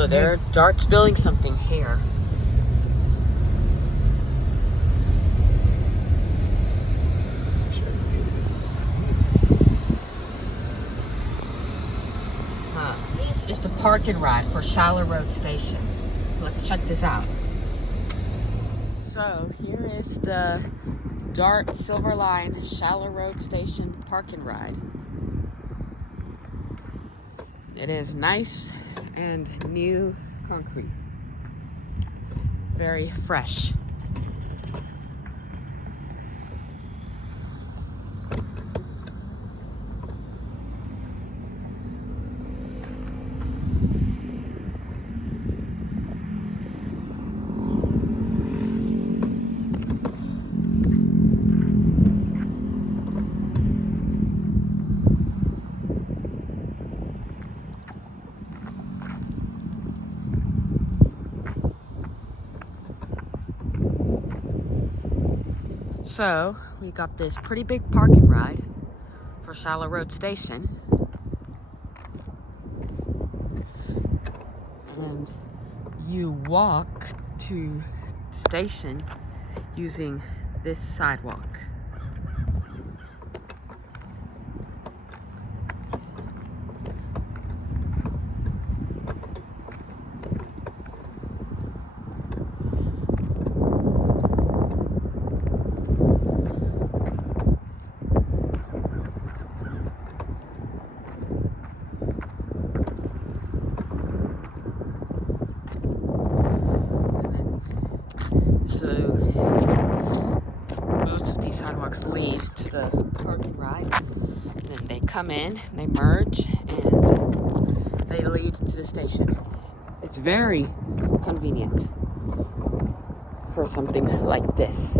So Dart's building something here. This is the park and ride for Shiloh Rd station. Let's check this out. So here is the Dart Silver Line Shiloh Rd station park and ride. It is nice and new concrete. Very fresh. So, we got this pretty big parking ride for Shiloh Rd station. And you walk to the station using this sidewalk. So most of these sidewalks lead to the park and ride, and then they come in, they merge, and they lead to the station. It's very convenient for something like this.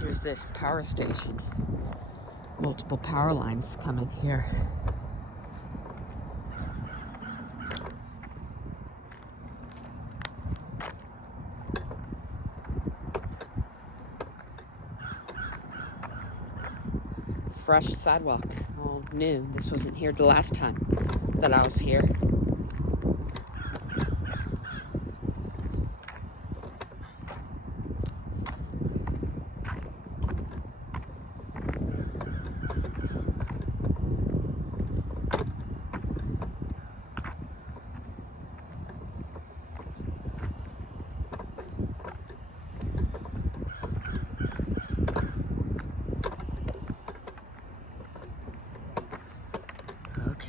Here's this power station. Multiple power lines coming here. Fresh sidewalk, all new. This wasn't here the last time that I was here.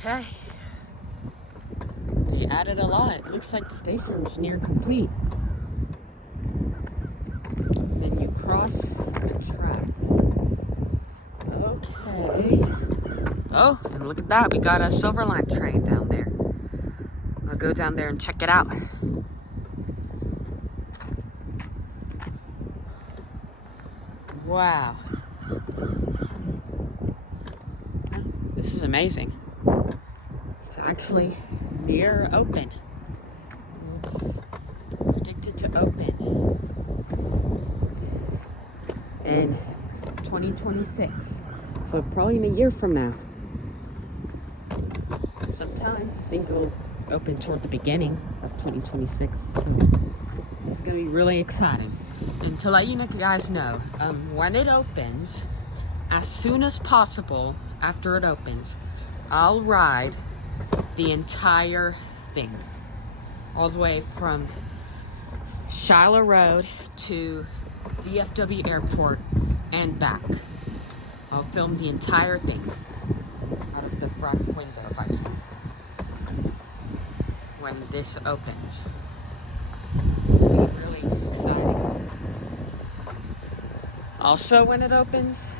Okay, they added a lot. It looks like the station's near complete. Then you cross the tracks. Okay. Oh, and look at that. We got a Silver Line train down there. I'll go down there and check it out. Wow. This is amazing. It's actually near open. It's predicted to open in 2026. So probably in a year from now. Sometime. I think it'll open toward the beginning of 2026. So it's gonna be really exciting. And to let you guys know, when it opens, as soon as possible after it opens, I'll ride the entire thing, all the way from Shiloh Rd to DFW Airport and back. I'll film the entire thing out of the front window if I can when this opens. It'll be really exciting. Also, when it opens,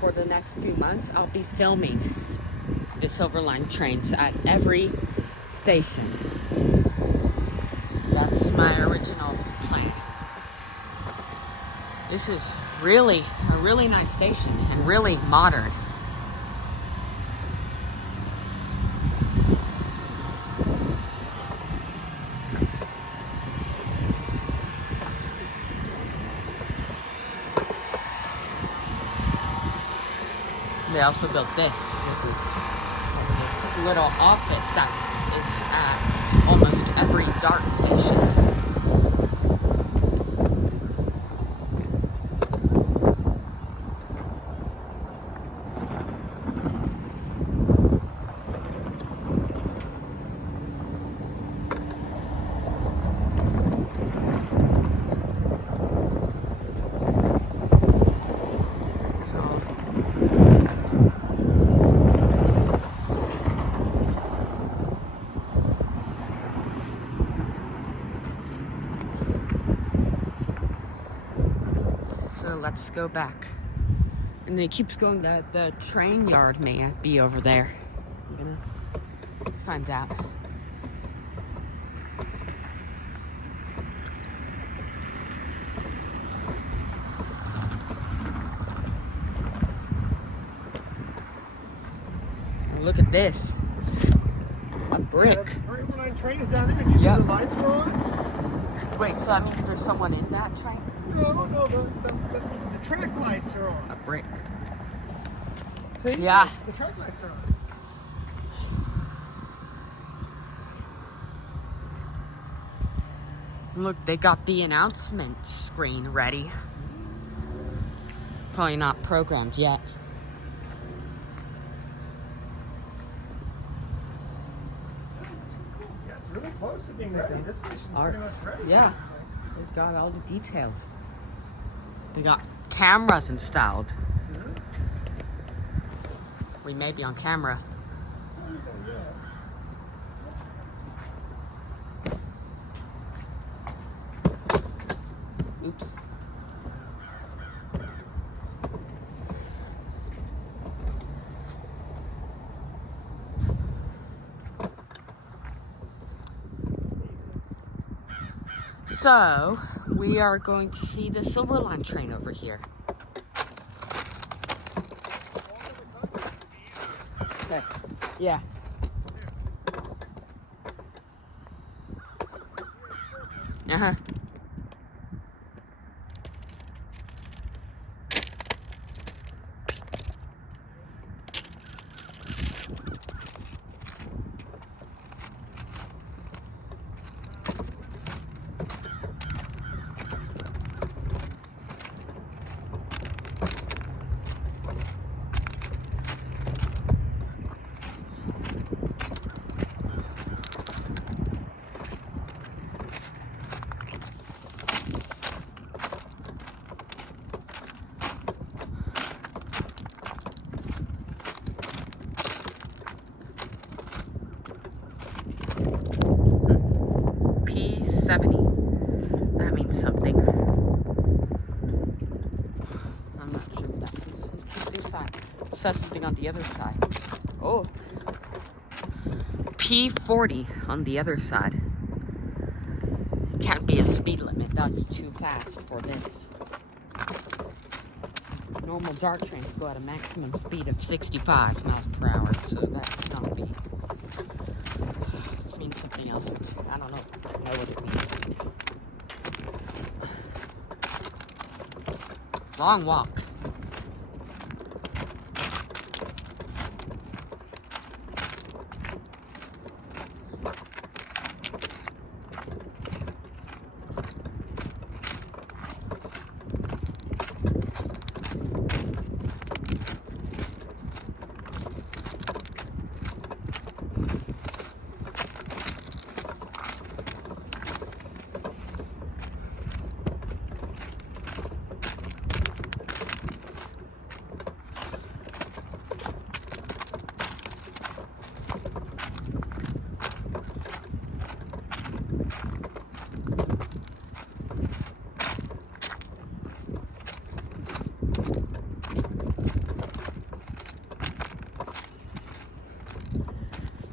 for the next few months, I'll be filming the Silver Line trains at every station. That's my original plan. This is really a really nice station and really modern. They also built this. This is little office that is at almost every DART station. So let's go back. And it keeps going, the train yard may be over there. I'm gonna find out. Oh, look at this. A brick. Yeah, the line train is down there. And you see the lights were on? Wait, so that means there's someone in that train? No, the track lights are on. A brick. See? Yeah. The track lights are on. Look, they got the announcement screen ready. Probably not programmed yet. Yeah, it's really close to being ready. This station's pretty much ready. Yeah. They've got all the details. They got cameras installed. Mm-hmm. We may be on camera. Oops. So, we are going to see the Silverline train over here. Okay. Yeah. Uh-huh. P70. That means something. I'm not sure what that is. Interesting sign. It says something on the other side. Oh. P40 on the other side. Can't be a speed limit. That would be too fast for this. Normal DART trains go at a maximum speed of 65 miles per hour, so that cannot be. It means something else. I don't know what it means. Wrong walk.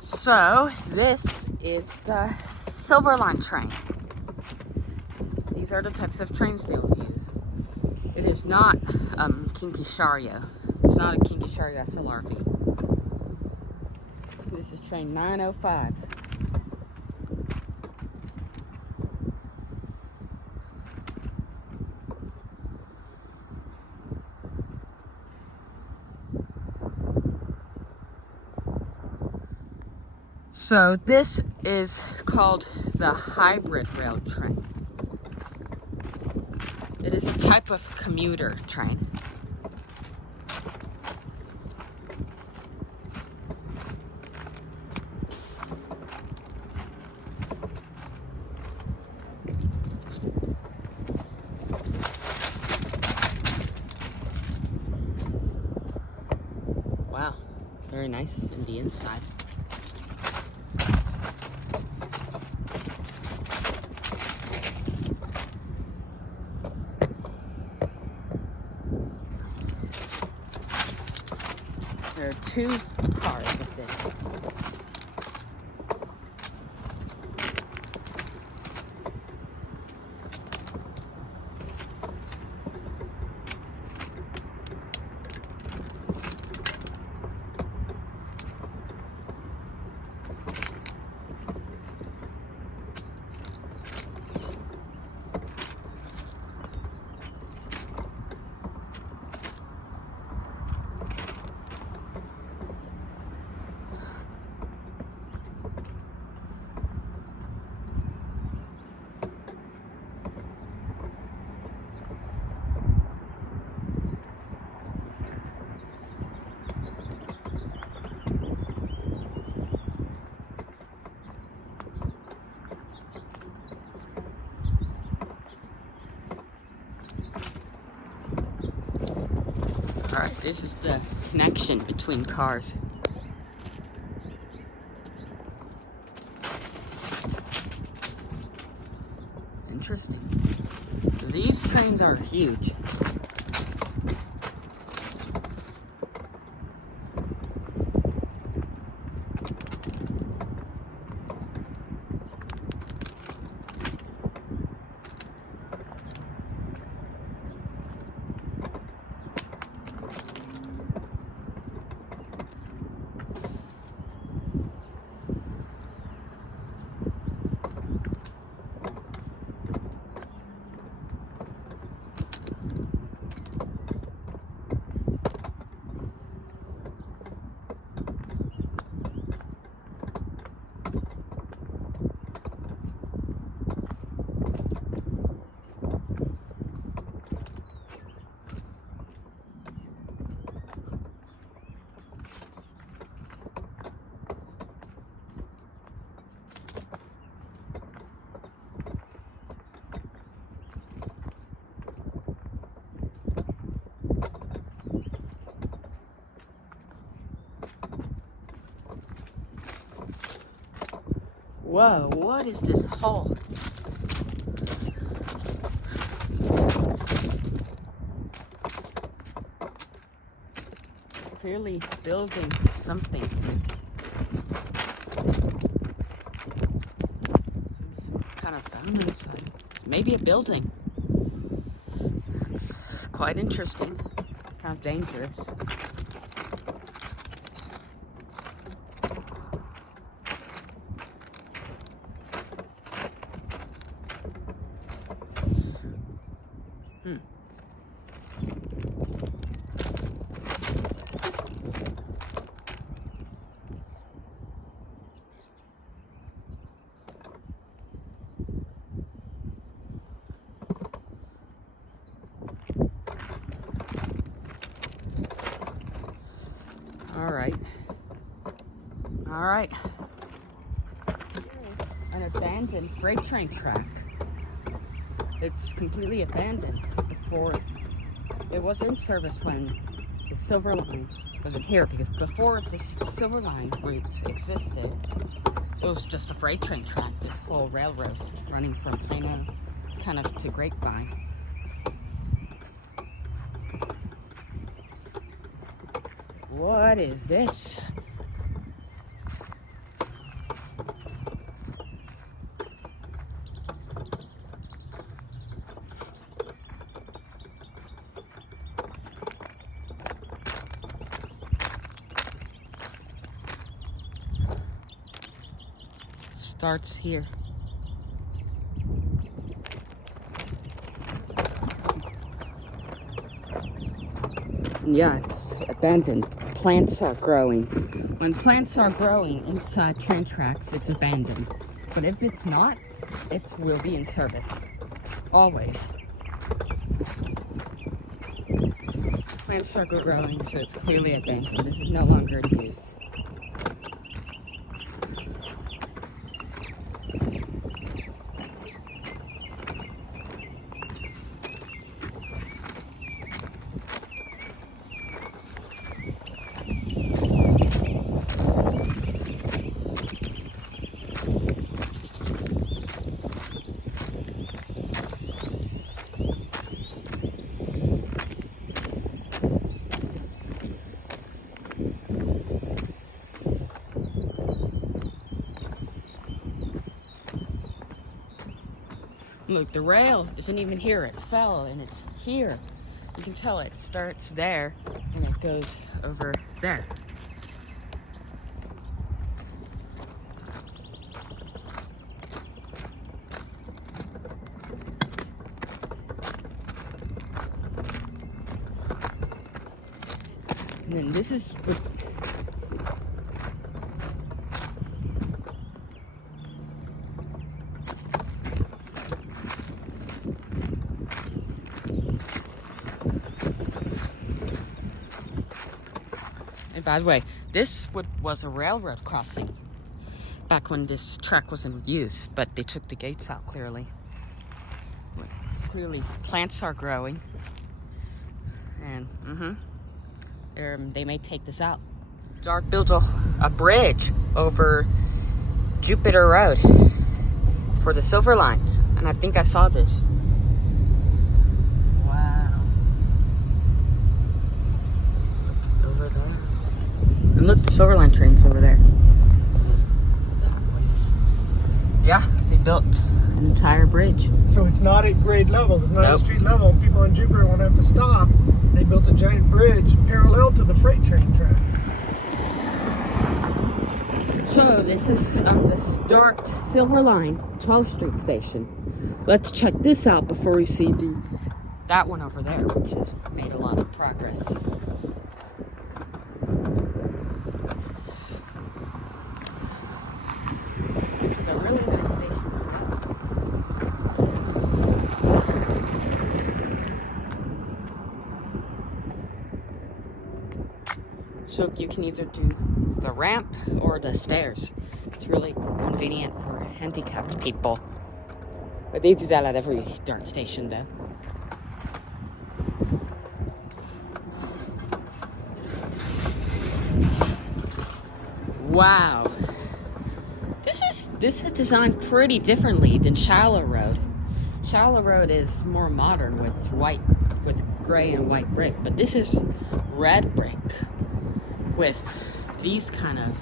So, this is the Silverline train. These are the types of trains they will use. It is not Kinkisharia. It's not a Kinkisharia SLRV. This is train 905. So this is called the hybrid rail train. It is a type of commuter train. Wow, very nice in the inside. There are 2 cars of this. Alright, this is the connection between cars. Interesting. These trains are huge. Whoa, what is this hole? Clearly building something. Some kind of fountain site. Maybe a building. It's quite interesting. Kind of dangerous. All right. Here's an abandoned freight train track. It's completely abandoned. Before it was in service when the Silver Line wasn't here, because before this Silver Line route existed, it was just a freight train track, this whole railroad running from Plano kind of to Grapevine. What is this? Starts here. Yeah, it's abandoned plants are growing. When plants are growing inside train tracks, it's abandoned. But if it's not, it will be in service. Always. Plants are growing, so it's clearly abandoned. This is no longer in use. Look, the rail isn't even here. It fell and it's here. You can tell it starts there and it goes over there. And then this is what by the way, this was a railroad crossing back when this track was in use, but they took the gates out clearly. Clearly, plants are growing, and they may take this out. Dark builds a bridge over Jupiter Road for the Silver Line, and I think I saw this. And look, the Silver Line train's over there. Yeah, they built an entire bridge. So it's not at grade level. It's not at street level. People on Jupiter won't have to stop. They built a giant bridge parallel to the freight train track. So this is the Starked Silver Line 12th Street station. Let's check this out before we see that one over there, which has made a lot of progress. So you can either do the ramp or the stairs. It's really convenient for handicapped people. But they do that at every darn station though. Wow. This is designed pretty differently than Shiloh Rd. Shiloh Rd is more modern with gray and white brick, but this is red brick with these kind of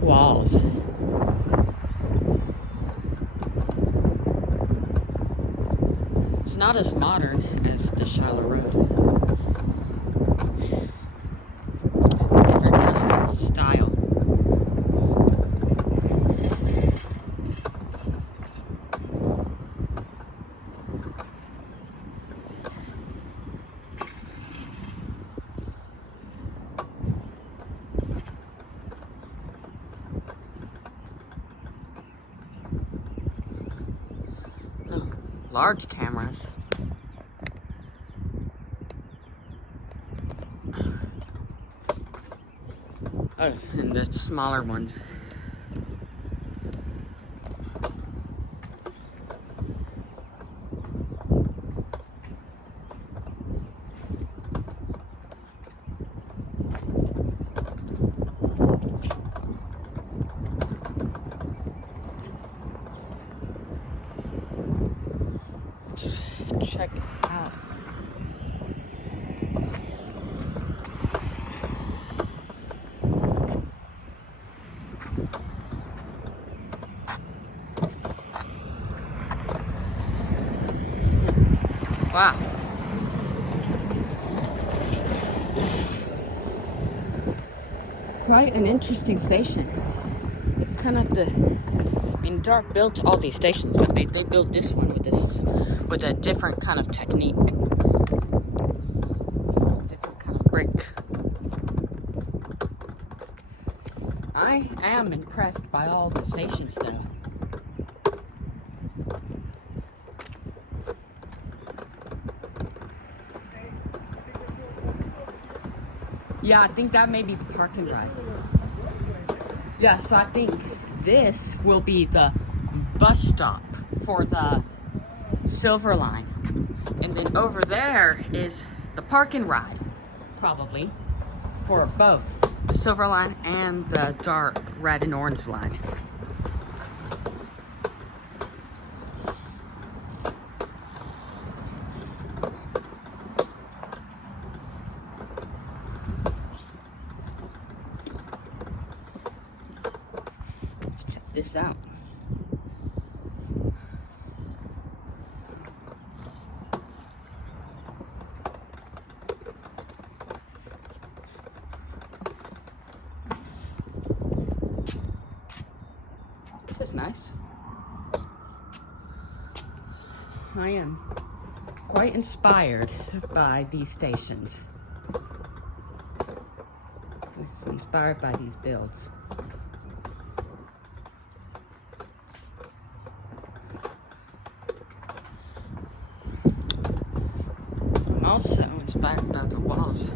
walls. It's not as modern as the Shiloh Rd. Different kind of style. Large cameras. Oh, and the smaller ones. Check out. Wow. Quite an interesting station. It's kind of Dark built all these stations, but they built this one with a different kind of technique. Different kind of brick. I am impressed by all the stations though. Yeah, I think that may be the parking ride. Yeah, so I think this will be the bus stop for the Silver Line. And then over there is the parking ride, probably, for both the Silver Line and the dark red and orange line. Check this out. This is nice. I am quite inspired by these stations. I'm inspired by these builds. I'm also inspired by the walls.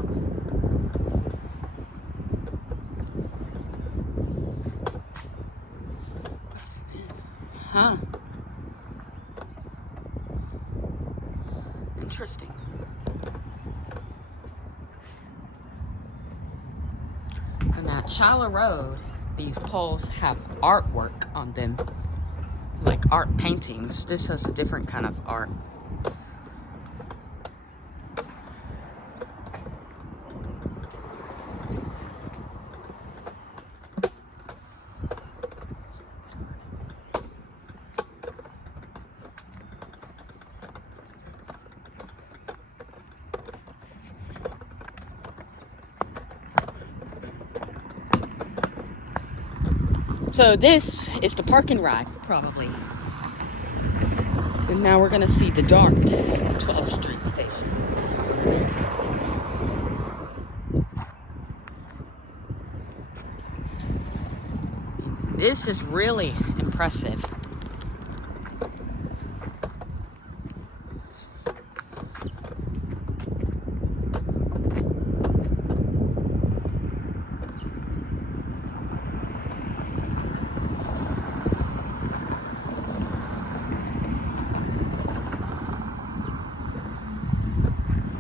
Huh. Interesting. And at Shiloh Rd, these poles have artwork on them, like art paintings. This has a different kind of art. So this is the parking ride, probably. And now we're gonna see the dark 12th Street station. This is really impressive.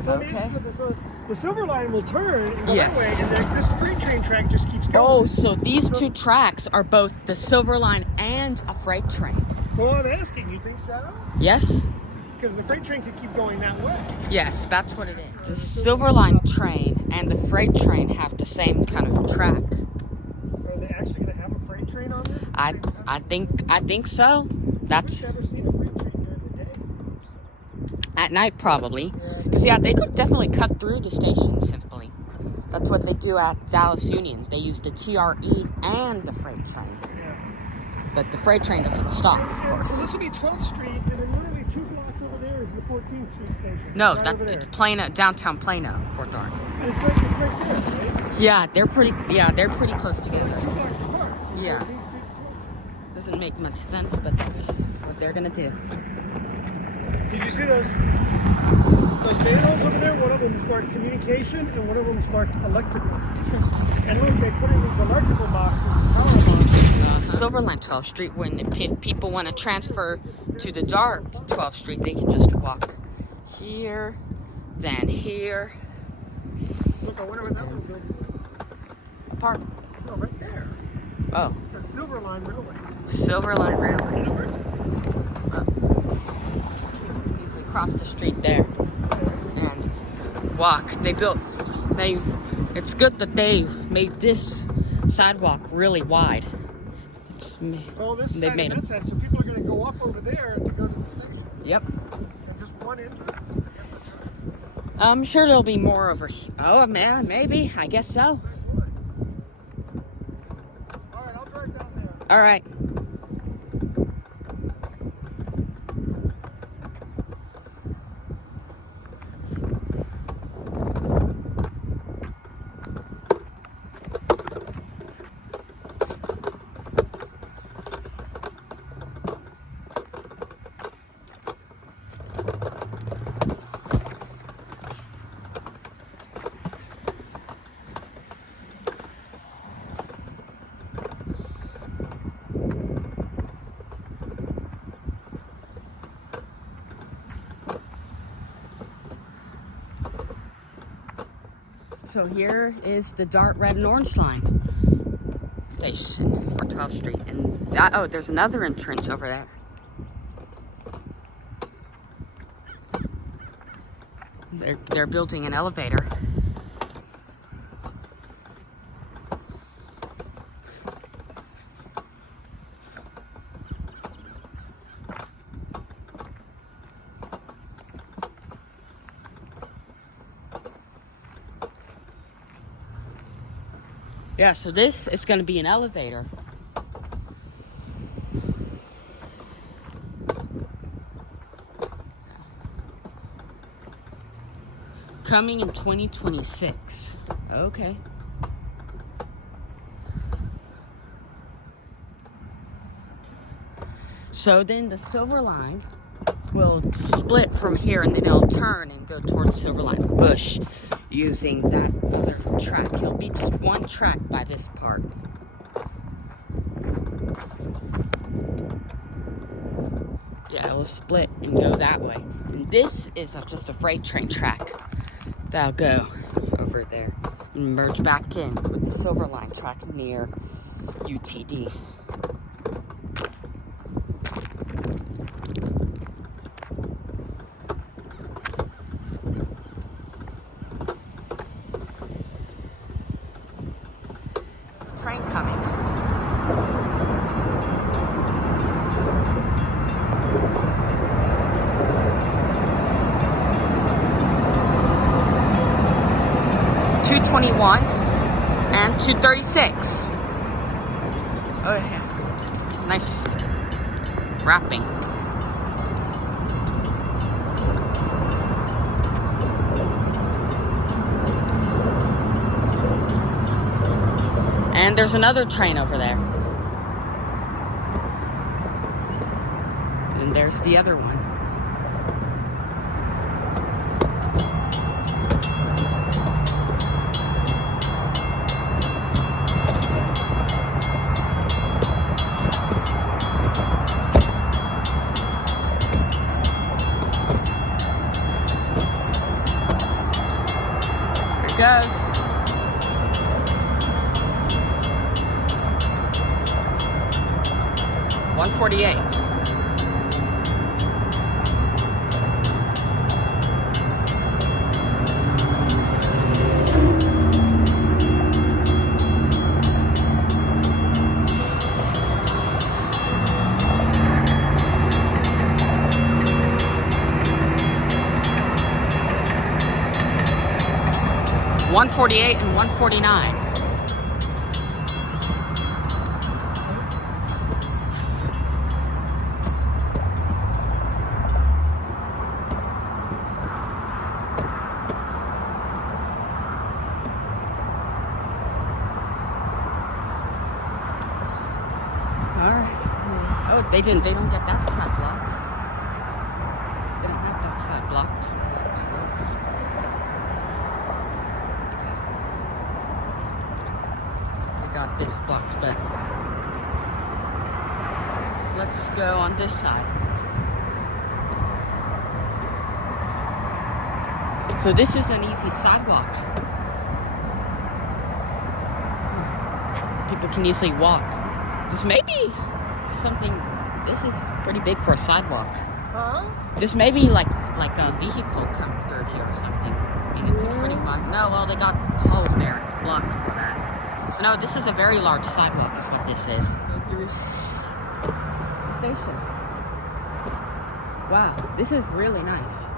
Okay. So the Silver Line will turn and go Yes. that way, and then this freight train track just keeps going. Oh, so these two tracks are both the Silver Line and a freight train. Well, I'm asking, you think so? Yes? Because the freight train could keep going that way. Yes, that's what it is. The Silver Line train and the freight train have the same kind of track. Are they actually going to have a freight train on this? I think so. That's I've never seen a freight train during the day. So. at night probably. Because yeah, they could definitely cut through the station simply. That's what they do at Dallas Union. They use the TRE and the freight train. Yeah. But the freight train doesn't stop, of So course. this will be 12th Street, and then literally 2 blocks over there is the 14th Street station. No, right that over there. it's Plano, downtown Plano, Fort Dark. And it's right there, right? Yeah, they're pretty close together. 2 blocks apart. Yeah. 14th Street. Doesn't make much sense, but that's what they're gonna do. Did you see those manholes over there? One of them is marked communication, and one of them is marked electrical. And look, they put in these electrical boxes, power boxes. Silver Line 12th Street, when if people want to transfer to the dark 12th Street, they can just walk here, then here, Look, I wonder what that little building is. apart. Oh, right there. Oh, It says Silver Line Railway. Silver Line Railway. An emergency. Usually cross the street there and walk. It's good that they made this sidewalk really wide. Oh, this They side made and them. that side, so people are going to go up over there to go to the station. Yep. And just one entrance? I guess that's right. I'm sure there'll be more over here. Oh, man, maybe. I guess so. Alright, I'll drive down there. All right. So here is the dark red and orange line station for 12th Street. And that, oh, there's another entrance over there. They're building an elevator. Yeah, so this is going to be an elevator. Coming in 2026. Okay. So then the Silver Line will split from here, and then it'll turn and go towards Silver Line Bush using that other track. It'll be just one track by this part. Yeah, it will split and go that way. And this is just a freight train track that'll go over there and merge back in with the Silver Line track near UTD. Train coming. $2.21 and $2.36. Oh yeah, nice wrapping. And there's another train over there. And there's the other one. Here it goes. $1.48. $1.48 and $1.49. Oh, they don't get that side blocked. They don't have that side blocked. So we got this blocked, but let's go on this side. So this is an easy sidewalk. People can easily walk. This may be something. This is pretty big for a sidewalk. Huh? This may be like a vehicle coming through here or something. I mean, it's a pretty wide. No, well, they got poles there. It's blocked for that. So no, this is a very large sidewalk is what this is. Go through the station. Wow, this is really nice.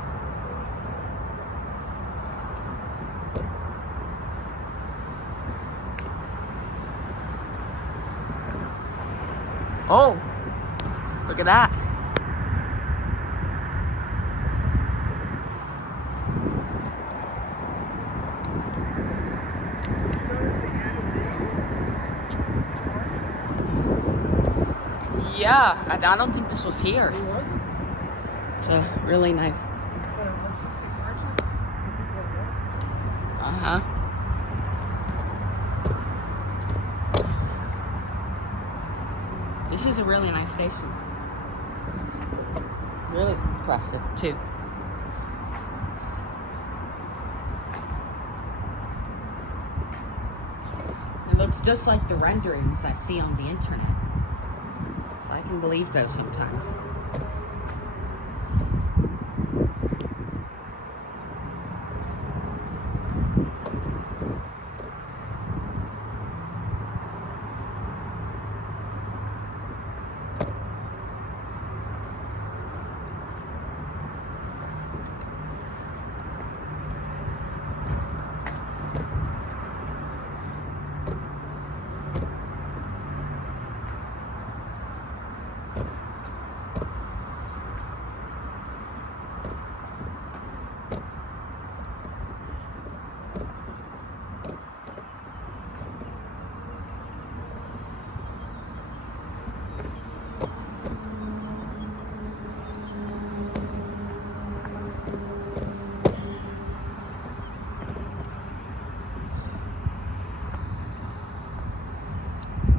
Oh, look at that. Yeah, I don't think this was here. It wasn't. So, really nice. Artistic arches. Uh-huh. This is a really nice station. Really impressive, too. looks just like the renderings I see on the internet. So I can believe those sometimes.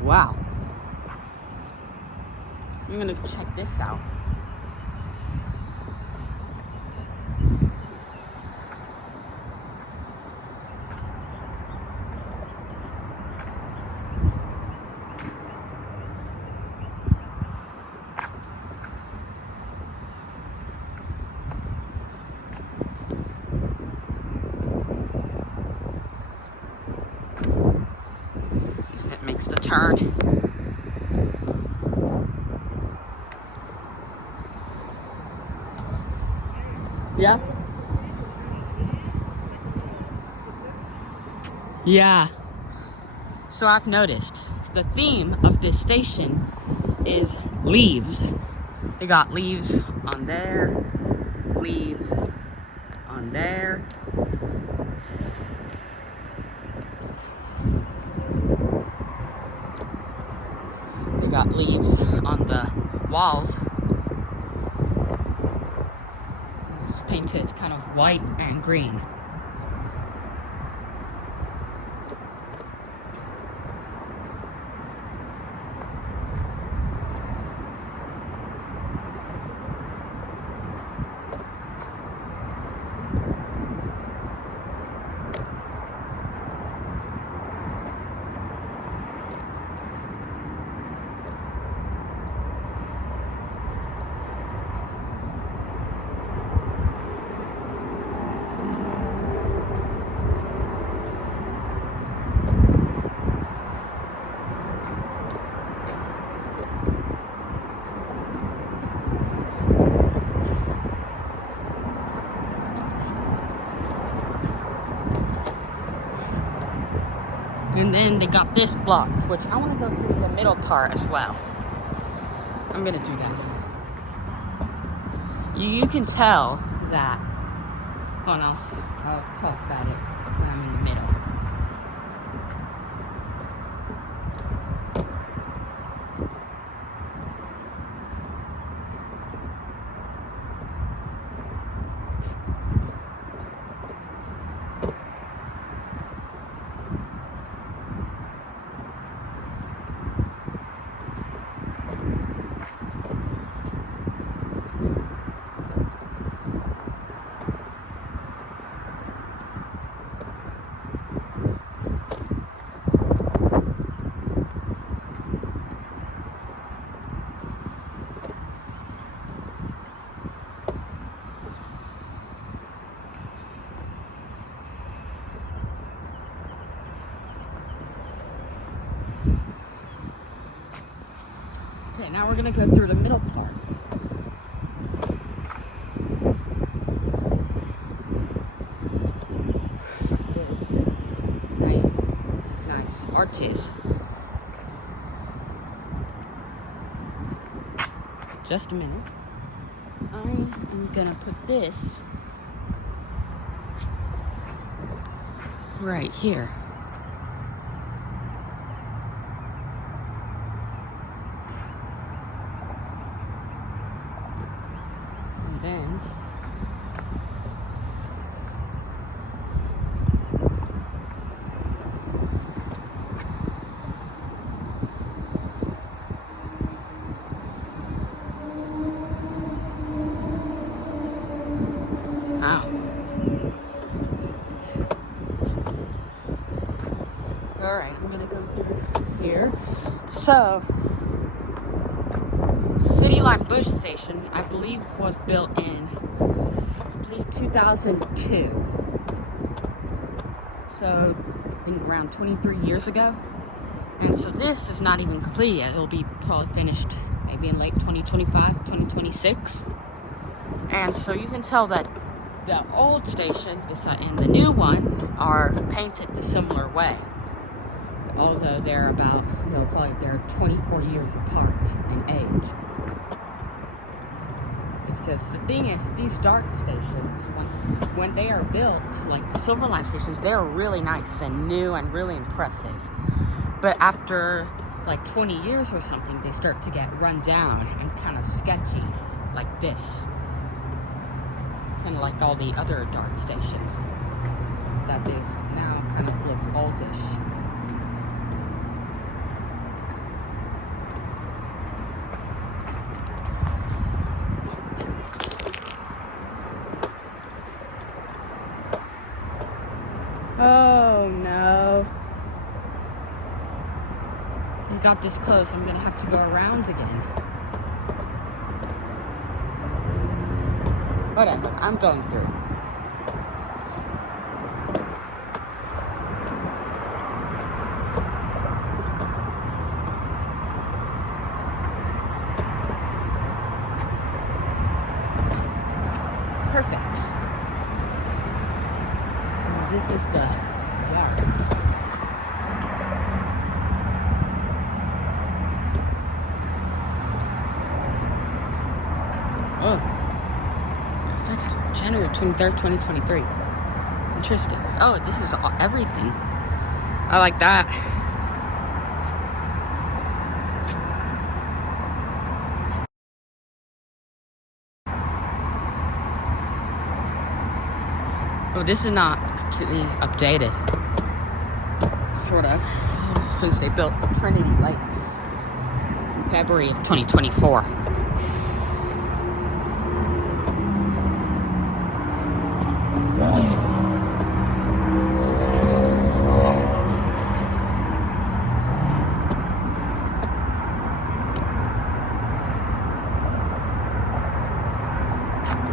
Wow. I'm gonna check this out. It makes the turn. Yeah. Yeah. So I've noticed the theme of this station is leaves. They got leaves on there, leaves on there. They got leaves on the walls. It's painted kind of white and green. And then they got this blocked, which I want to go through the middle part as well. I'm gonna do that. You can tell that. Hold on, I'll talk about it when I'm in the middle. Okay, now we're gonna go through the middle part. It's nice arches. Just a minute. I am gonna put this right here. And then Alright, I'm gonna go through here. So, Cityline Bush Station, I believe, was built in, 2002. So, I think around 23 years ago. And so this is not even complete yet. It'll be probably finished maybe in late 2025, 2026. And so you can tell that the old station and the new one are painted the similar way. Although they're about, they're 24 years apart in age. Because the thing is, these dark stations, when they are built, like the Silverline stations, they're really nice and new and really impressive. But after like 20 years or something, they start to get run down and kind of sketchy, like this. Kind of like all the other dark stations that is now kind of look oldish. Oh no. I got this close, I'm gonna have to go around again. Whatever, I'm going through. Perfect. This is the yard. Oh, effective January 23rd, 2023. Interesting. Oh, this is everything. I like that. Oh, this is not completely updated. Sort of. Since they built Trinity Lakes in February of 2024.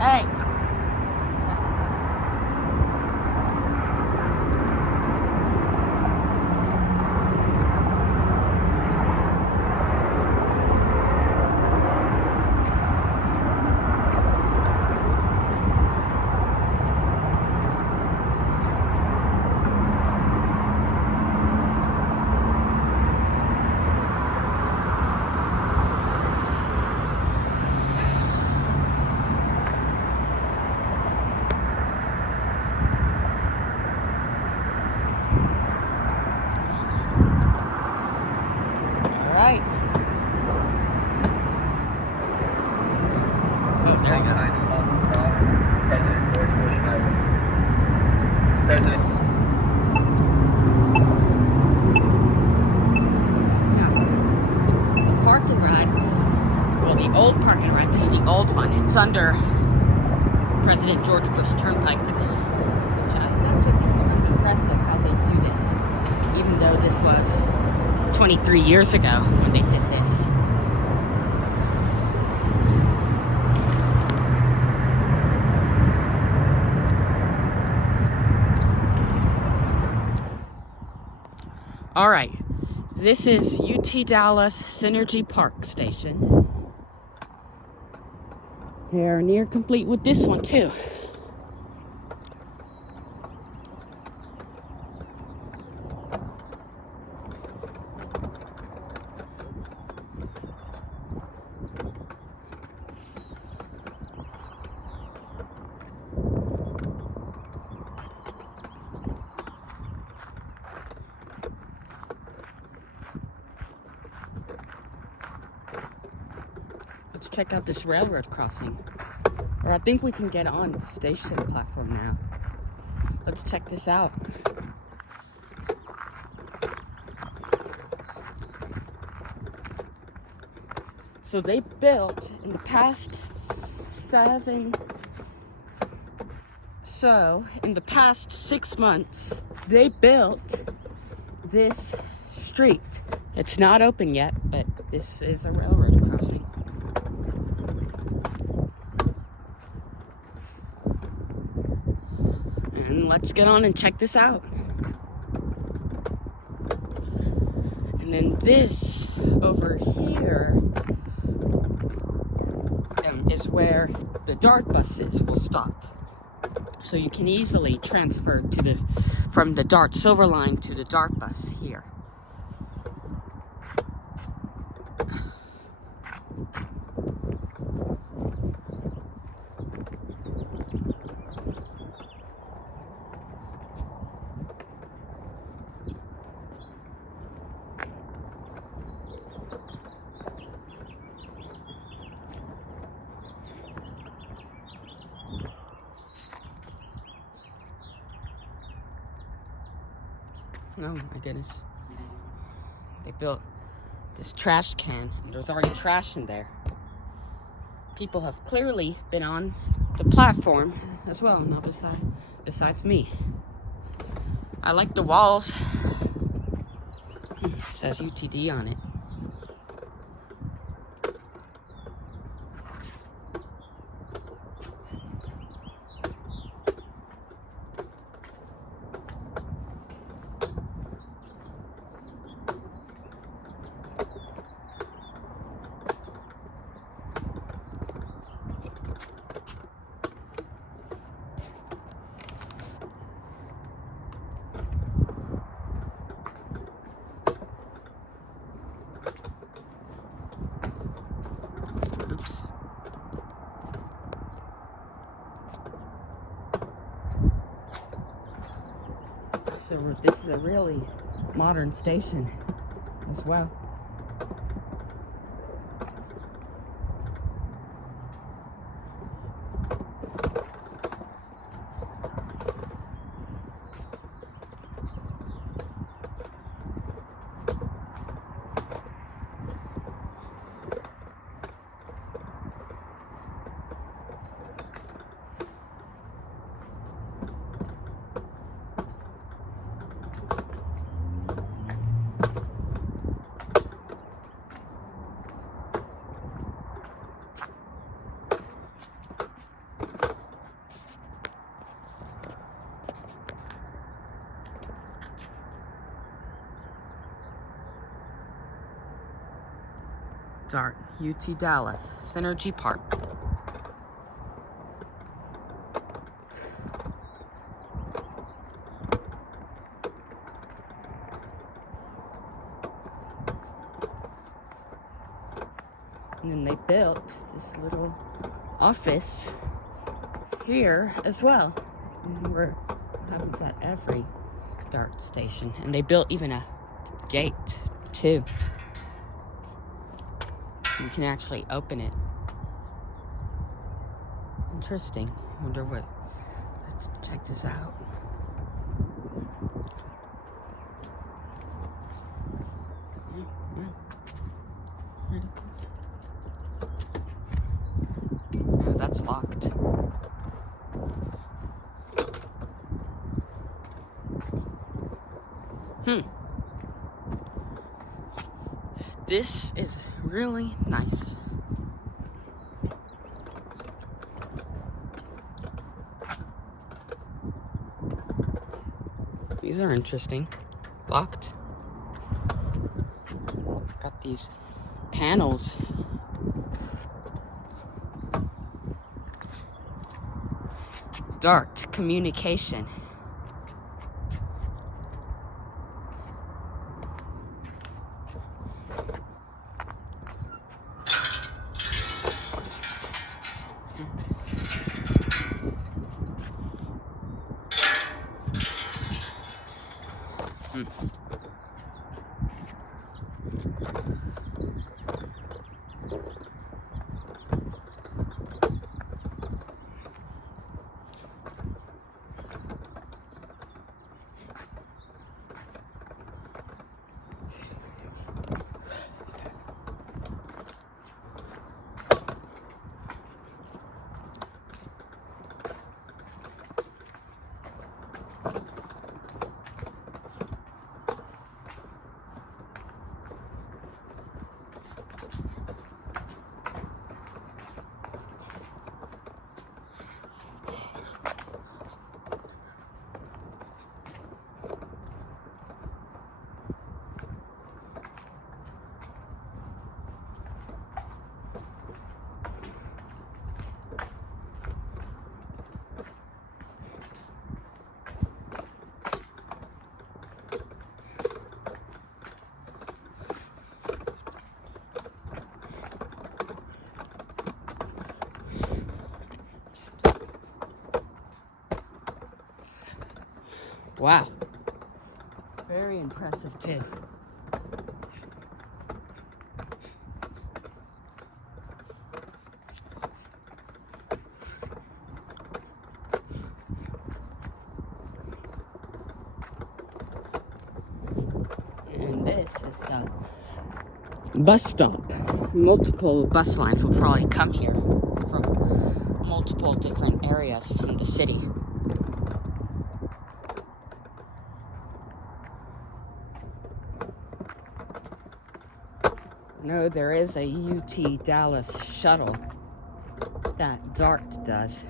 Hey! Right. Oh, there you go. Now, the park and ride, well, the old park and ride, this is the old one. It's under President George Bush Turnpike, which I actually think is kind of impressive how they do this, even though this was 23 years ago when they did this. All right, this is UT Dallas Synergy Park Station. They're near complete with this one too. Let's check out this railroad crossing. Or I think we can get on the station platform now. Let's check this out. So they built in the past in the past 6 months, they built this street. It's not open yet, but this is a railroad crossing. And let's get on and check this out. And then this over here is where the DART buses will stop. So you can easily transfer to from the DART Silver Line to the DART bus here. Oh my goodness. They built this trash can. There's already trash in there. People have clearly been on the platform as well, not besides me. I like the walls. It says UTD on it. Oops. So this is a really modern station as well. DART, UT Dallas, Synergy Park. And then they built this little office here as well. And where happens at every DART station. And they built even a gate too. You can actually open it. Interesting. Wonder what. Let's check this out. Oh, that's locked. This is really nice. These are interesting. Locked. It's got these panels. DART communication. Wow. Very impressive too. And this is the bus stop. Multiple bus lines will probably come here from multiple different areas in the city. No, there is a UT Dallas shuttle that DART does.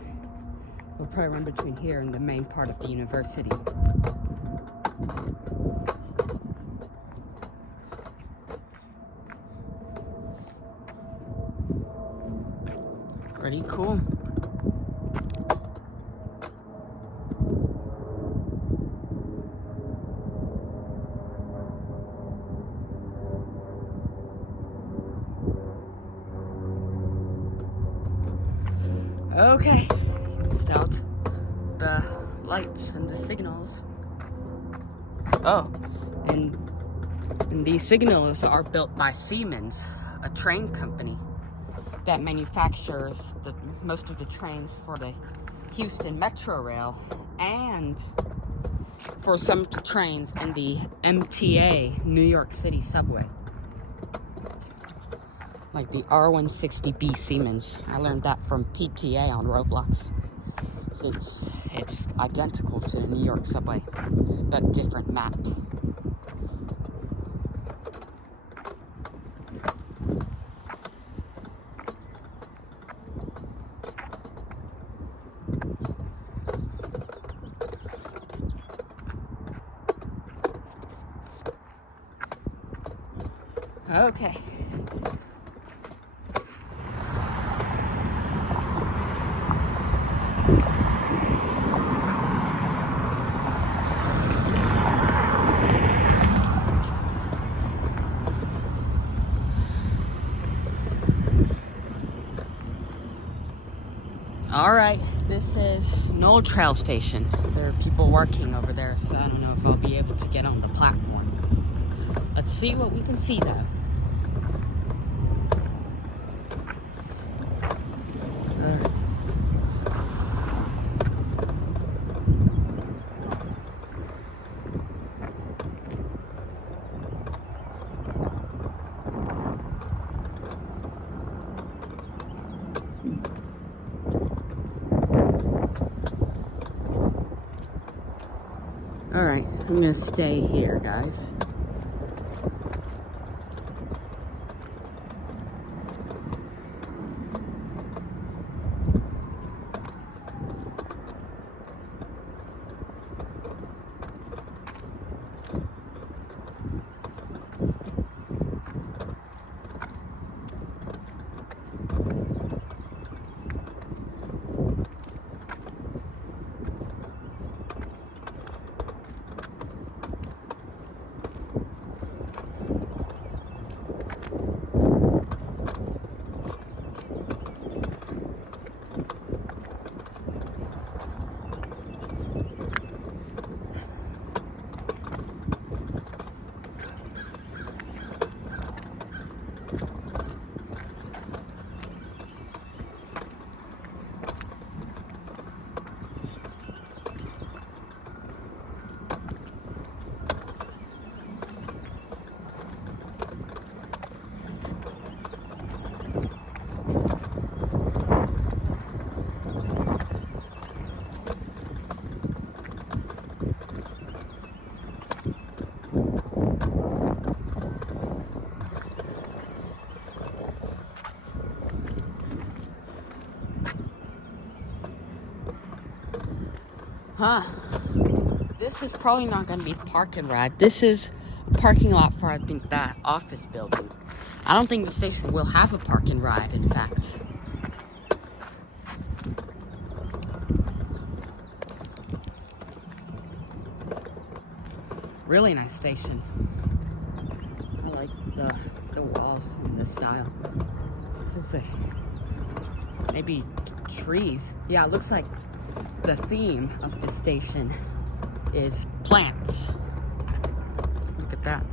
We'll probably run between here and the main part of the university. Pretty cool. Okay, missed out the lights and the signals. Oh, and these signals are built by Siemens, a train company that manufactures most of the trains for the Houston Metro Rail and for some trains in the MTA New York City subway. Like the R160B Siemens. I learned that from PTA on Roblox. It's identical to the New York subway, but different map. Okay. Alright, this is Knoll Trail station. There are people working over there, so I don't know if I'll be able to get on the platform. Let's see what we can see though. Alright, I'm gonna stay here, guys. This is probably not going to be park and ride. This is a parking lot for, I think, that office building. I don't think the station will have a park and ride, in fact. Really nice station. I like the walls and the style. There's maybe trees. Yeah, it looks like the theme of the station is plants. Look at that.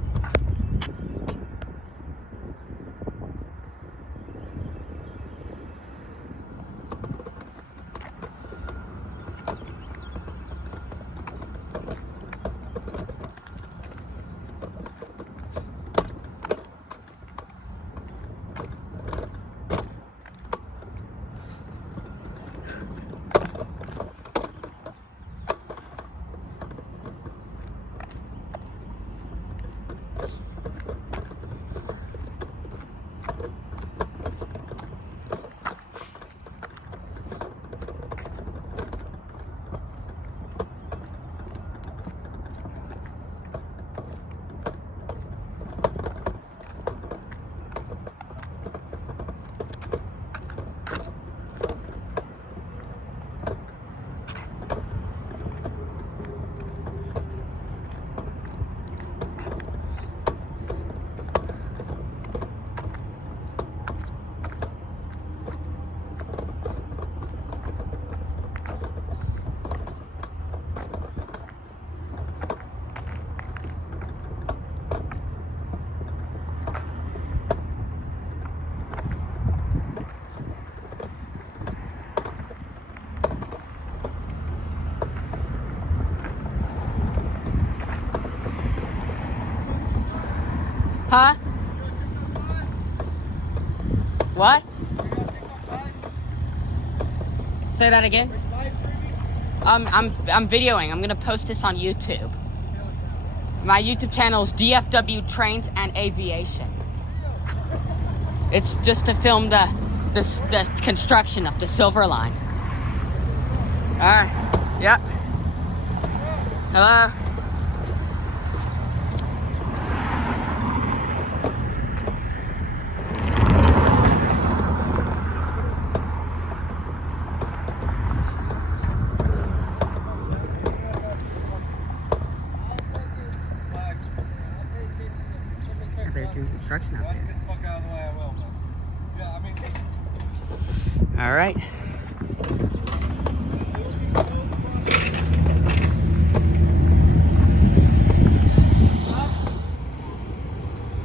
Huh? What? Say that again? I'm videoing. I'm gonna post this on YouTube. My YouTube channel is DFW Trains and Aviation. It's just to film the construction of the Silver Line. All right. Yep. Hello. Construction out there. Get the fuck out of the way, I will, man. Yeah, I mean. All right.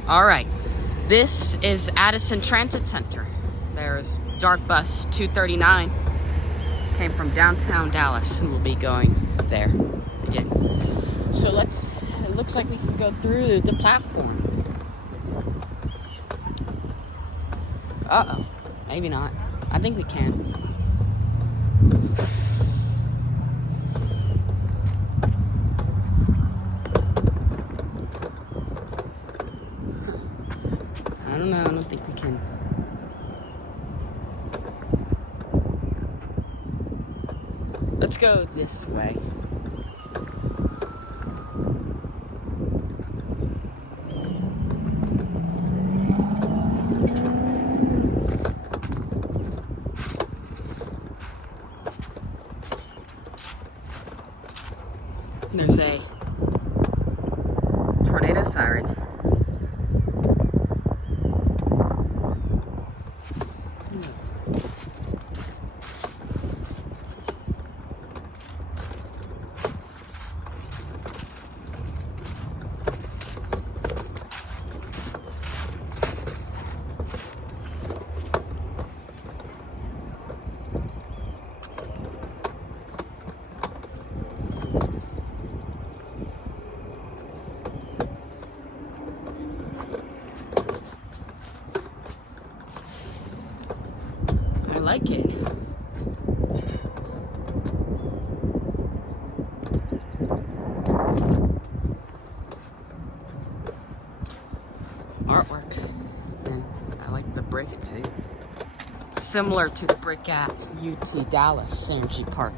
All right. This is Addison Transit Center. There's Dark Bus 239. Came from downtown Dallas and will be going there again. So it looks like we can go through the platform. Uh-oh. Maybe not. I think we can. I don't know. I don't think we can. Let's go this way. There's a tornado siren. I like it. Artwork. And I like the brick too. Similar to the brick at UT Dallas Synergy Park.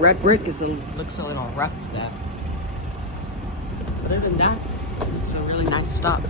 red brick looks a little rough though. Other than that, it's a really nice stop.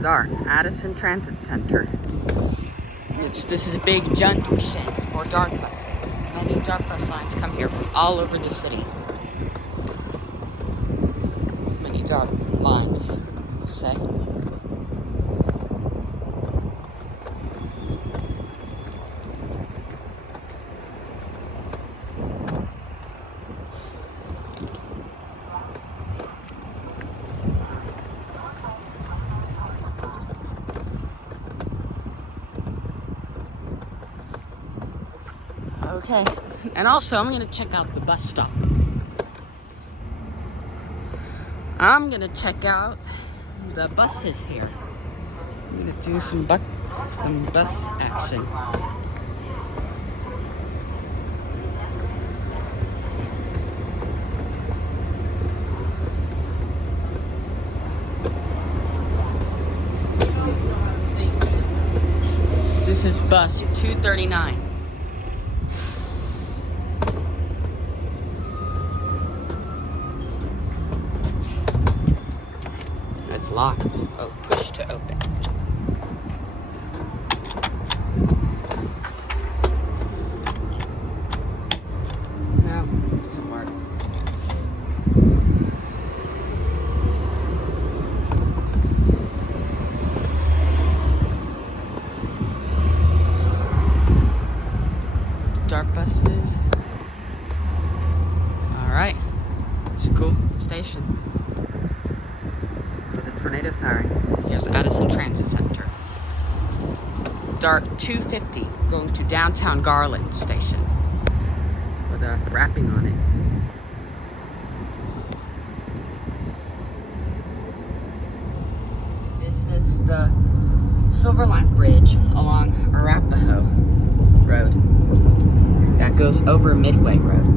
DART, Addison Transit Center. This is a big junction for DART buses. Many DART bus lines come here from all over the city. Many DART lines, we'll say. Okay, and also I'm gonna check out the bus stop. I'm gonna check out the buses here. I'm gonna do some bus action. This is bus 239. It's locked. Oh, push to open. No, doesn't work. Dark buses. Alright. School station. With a tornado siren. Here's Addison Transit Center. DART 250 going to downtown Garland Station. With a wrapping on it. This is the Silverline Bridge along Arapahoe Road. That goes over Midway Road.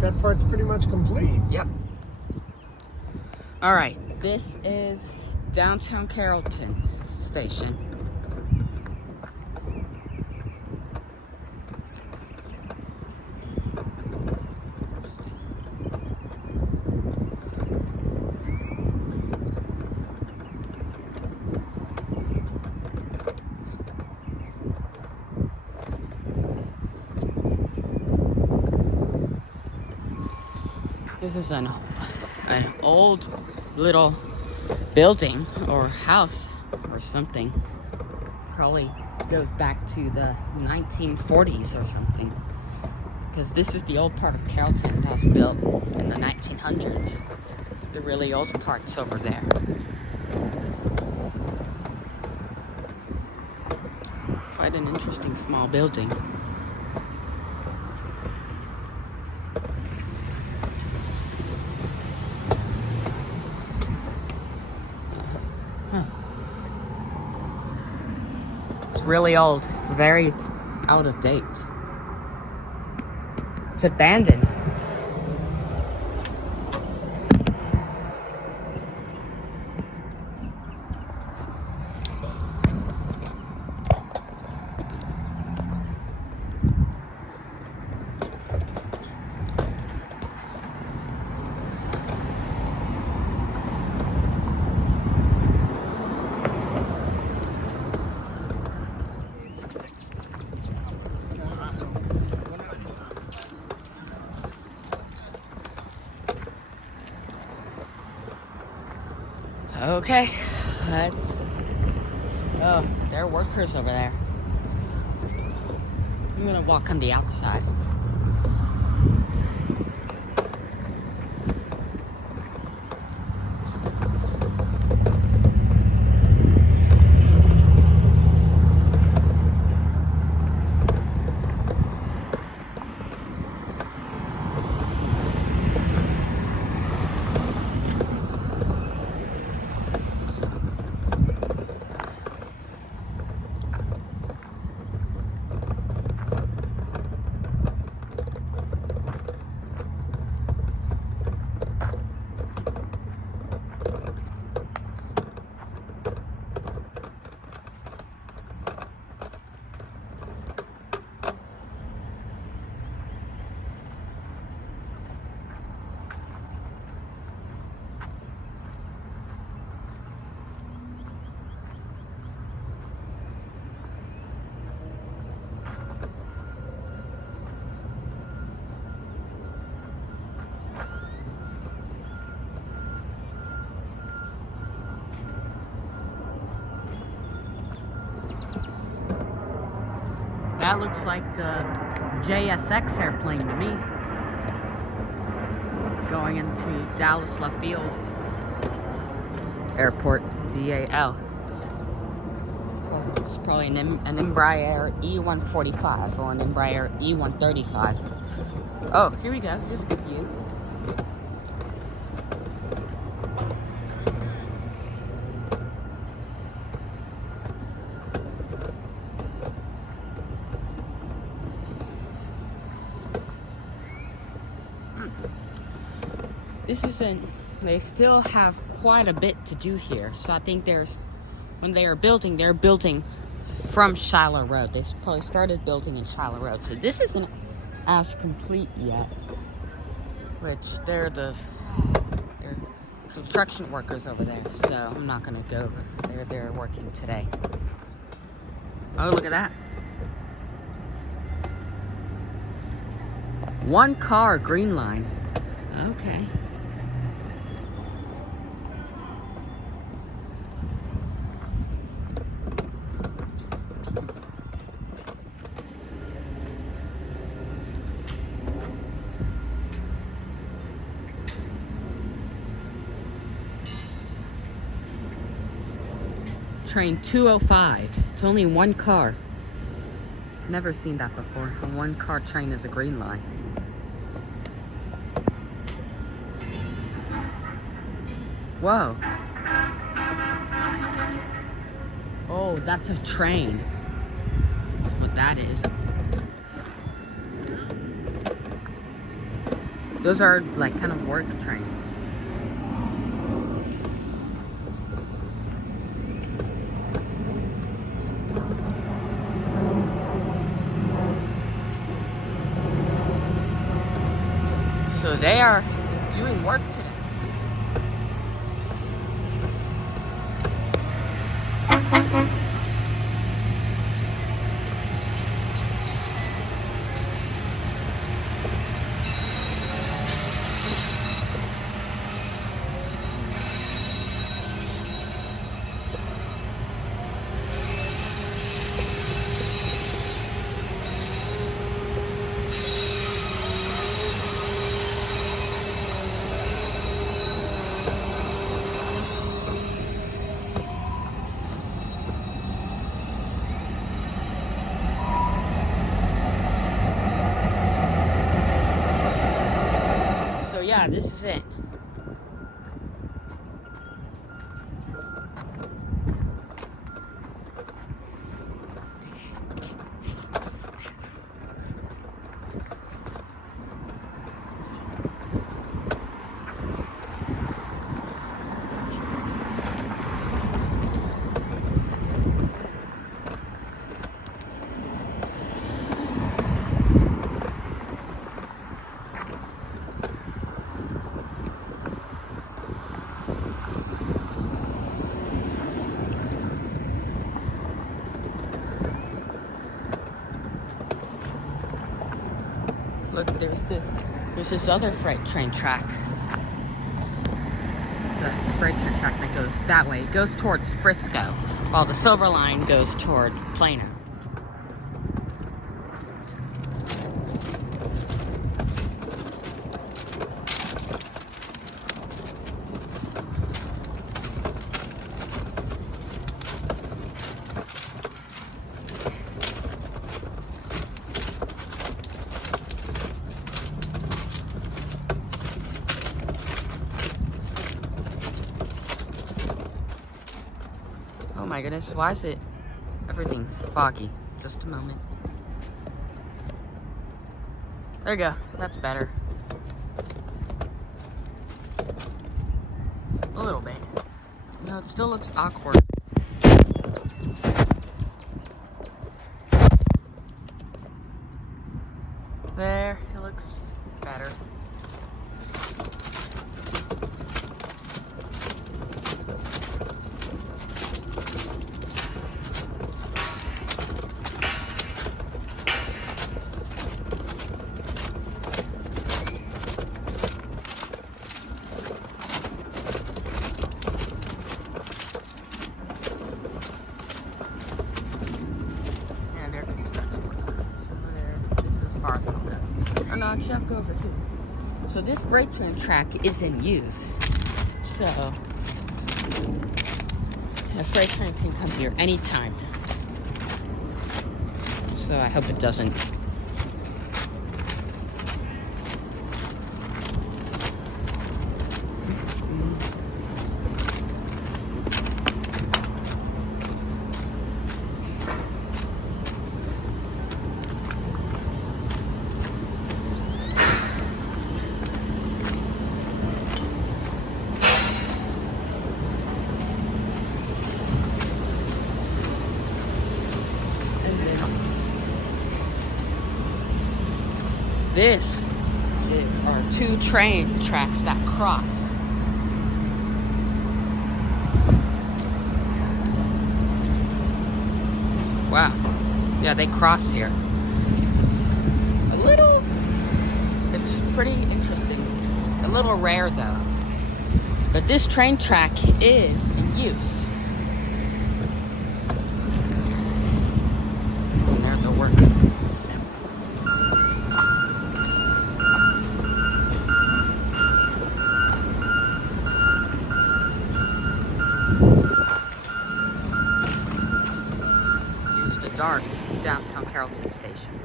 That part's pretty much complete. Yep. All right, this is downtown Carrollton Station. This is an old little building or house or something. Probably goes back to the 1940s or something. Because this is the old part of Carrollton that was built in the 1900s. The really old part's over there. Quite an interesting small building. Really old, very out of date. It's abandoned. Okay, let's. Oh, there are workers over there. I'm gonna walk on the outside. That looks like a JSX airplane to me. Going into Dallas Love Field Airport, DAL. It's probably an Embraer E145 or an Embraer E135. Oh, here we go. Here's a good view. This isn't, they still have quite a bit to do here. So I think when they're building from Shiloh Road. They probably started building in Shiloh Road. So this isn't as complete yet. Which they're construction workers over there. So I'm not gonna go over. They're working today. Oh, look at that. One car green line. Okay. Train 205. It's only one car. Never seen that before. A one car train is a green line. Whoa. Oh, that's a train. That's what that is. Those are like kind of work trains. So they are doing work today. Yeah, this is it. Look, there's this other freight train track. It's a freight track that goes that way. It goes towards Frisco, while the Silver Line goes toward Plano. Oh my goodness, why is it? Everything's foggy. Just a moment. There you go, that's better. A little bit. No, it still looks awkward. There, it looks better. Go over here. So this freight train track is in use. So a freight train can come here anytime. So I hope it doesn't. This are two train tracks that cross. Wow. Yeah, they cross here. It's pretty interesting. A little rare though. But this train track is in use. And there's the work. Dark downtown Carrollton station.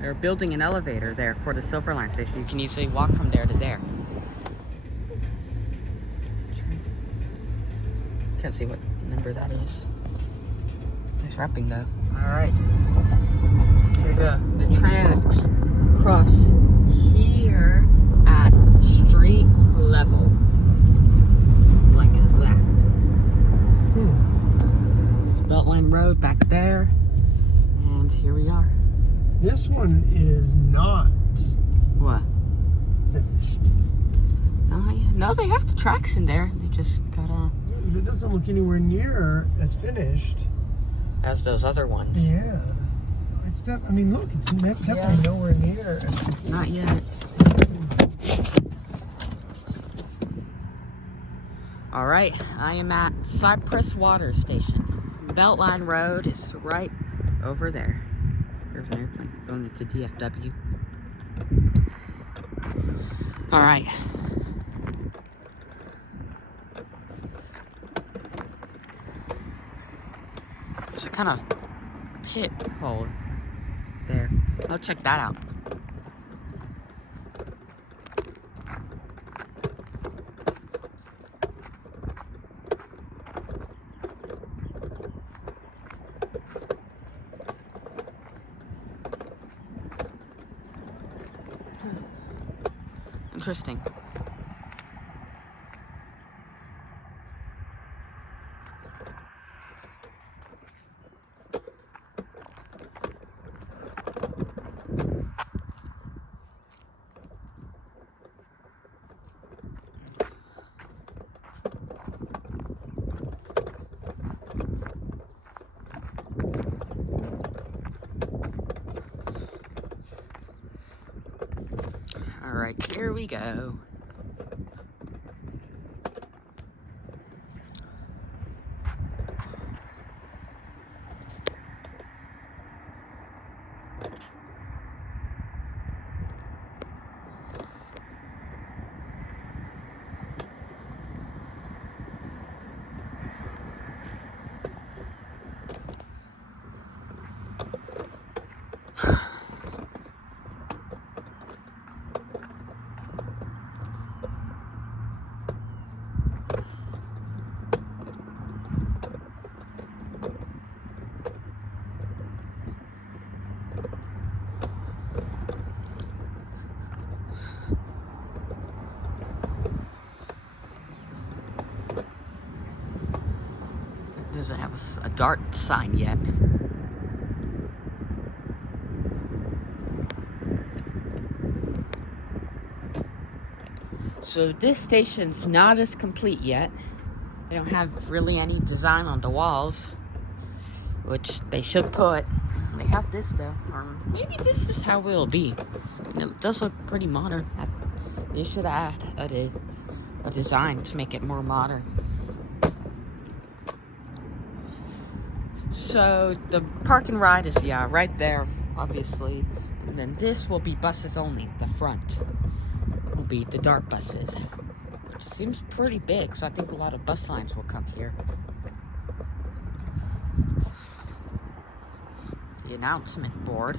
They're building an elevator there for the Silver Line station. You can easily walk from there to there. Can't see what number that is. Nice wrapping though. Alright. Here we go. The tracks cross here at street level. Beltline Road back there, and here we are. This one is not what finished. No, they have the tracks in there. They just gotta. It doesn't look anywhere near as finished as those other ones. Yeah, it's I mean, look, it's definitely nowhere near as complete. Not yet. All right, I am at Cypress Waters station. Beltline Road is right over there. There's an airplane going into DFW. All right. There's a kind of pit hole there. I'll check that out. Interesting. All right. Here we go. Doesn't have a dart sign yet. So this station's not as complete yet. They don't have really any design on the walls, which they should put. They have this though, or maybe this is how it'll be. You know, it does look pretty modern. They should add a design to make it more modern. So the park and ride is, yeah, right there, obviously. And then this will be buses only. The front will be the dart buses. Which seems pretty big, so I think a lot of bus lines will come here. The announcement board.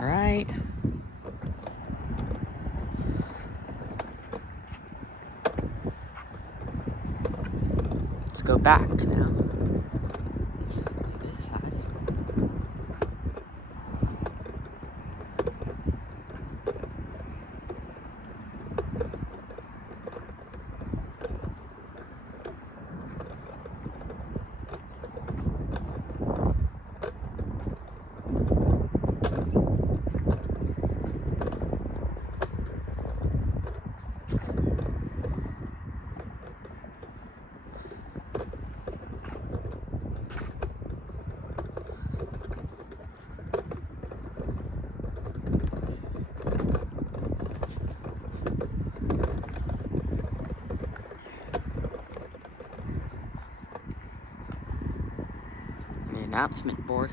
All right. Let's go back now. This side. Announcement board.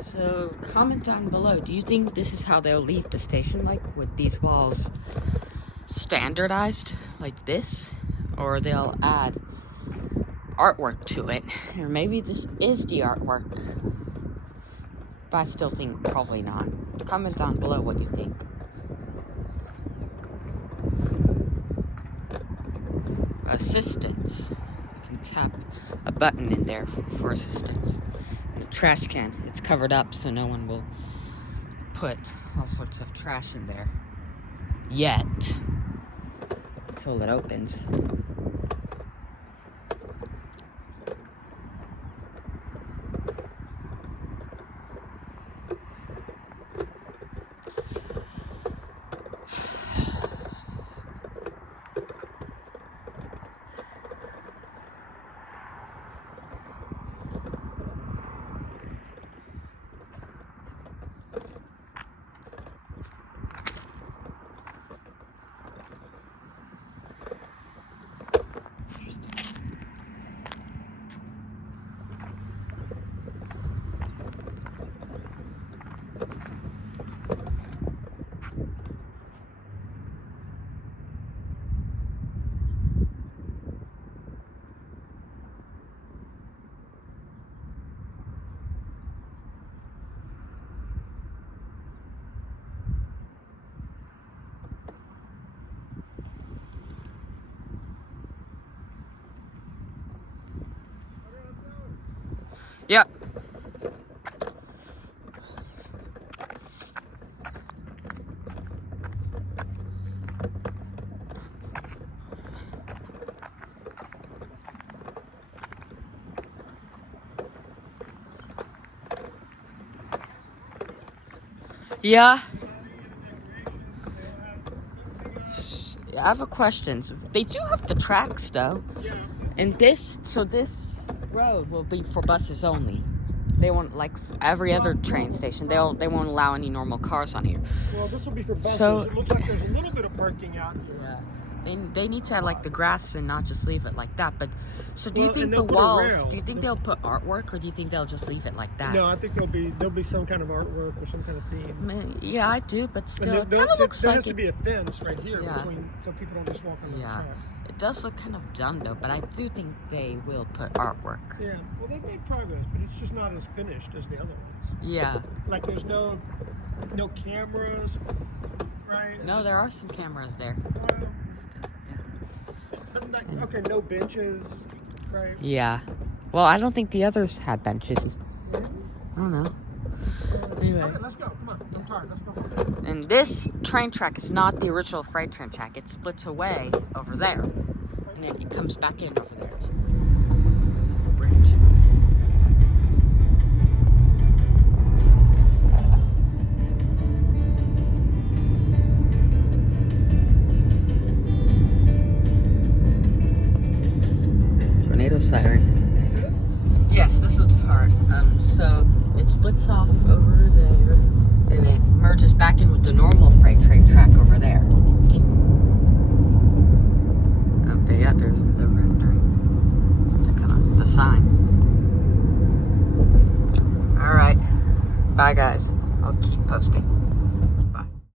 So comment down below, do you think this is how they'll leave the station, like with these walls standardized like this, or they'll add artwork to it, or maybe this is the artwork, but I still think probably not. Comment down below what you think. Assistance. You can tap a button in there for assistance. The trash can, it's covered up so no one will put all sorts of trash in there yet until it opens. Yep. Yeah. I have a question. So they do have the tracks though. Yeah. And this road will be for buses only. They won't, like every other train station, they won't allow any normal cars on here. Well, this will be for buses. So- It looks like there's a little bit of parking out here. Yeah. They need to add like the grass and not just leave it like that. But so do you Well, think and the they'll put a walls? rail. Do you think they'll put artwork, or do you think they'll just leave it like that? No, I think there'll be some kind of artwork or some kind of theme. Yeah, I do, but still, it there kind of looks there like has to be a fence right here Yeah. between, so people don't just walk on the Yeah. track. It does look kind of done though, but I do think they will put artwork. Yeah. Well, they've made progress, but it's just not as finished as the other ones. Yeah. Like there's no cameras, right? No, there are some cameras there. Okay, no benches, right? Yeah. Well, I don't think the others had benches. I don't know. Anyway. Okay, let's go. Come on. I'm tired. Let's go. And this train track is not the original freight train track. It splits away over there. And it comes back in over there. Bridge. Tornado siren. Yes, this is the part. So it splits off over there, and it merges back in with the normal freight train track over there. But yeah, there's the rendering, the sign. All right, bye guys. I'll keep posting.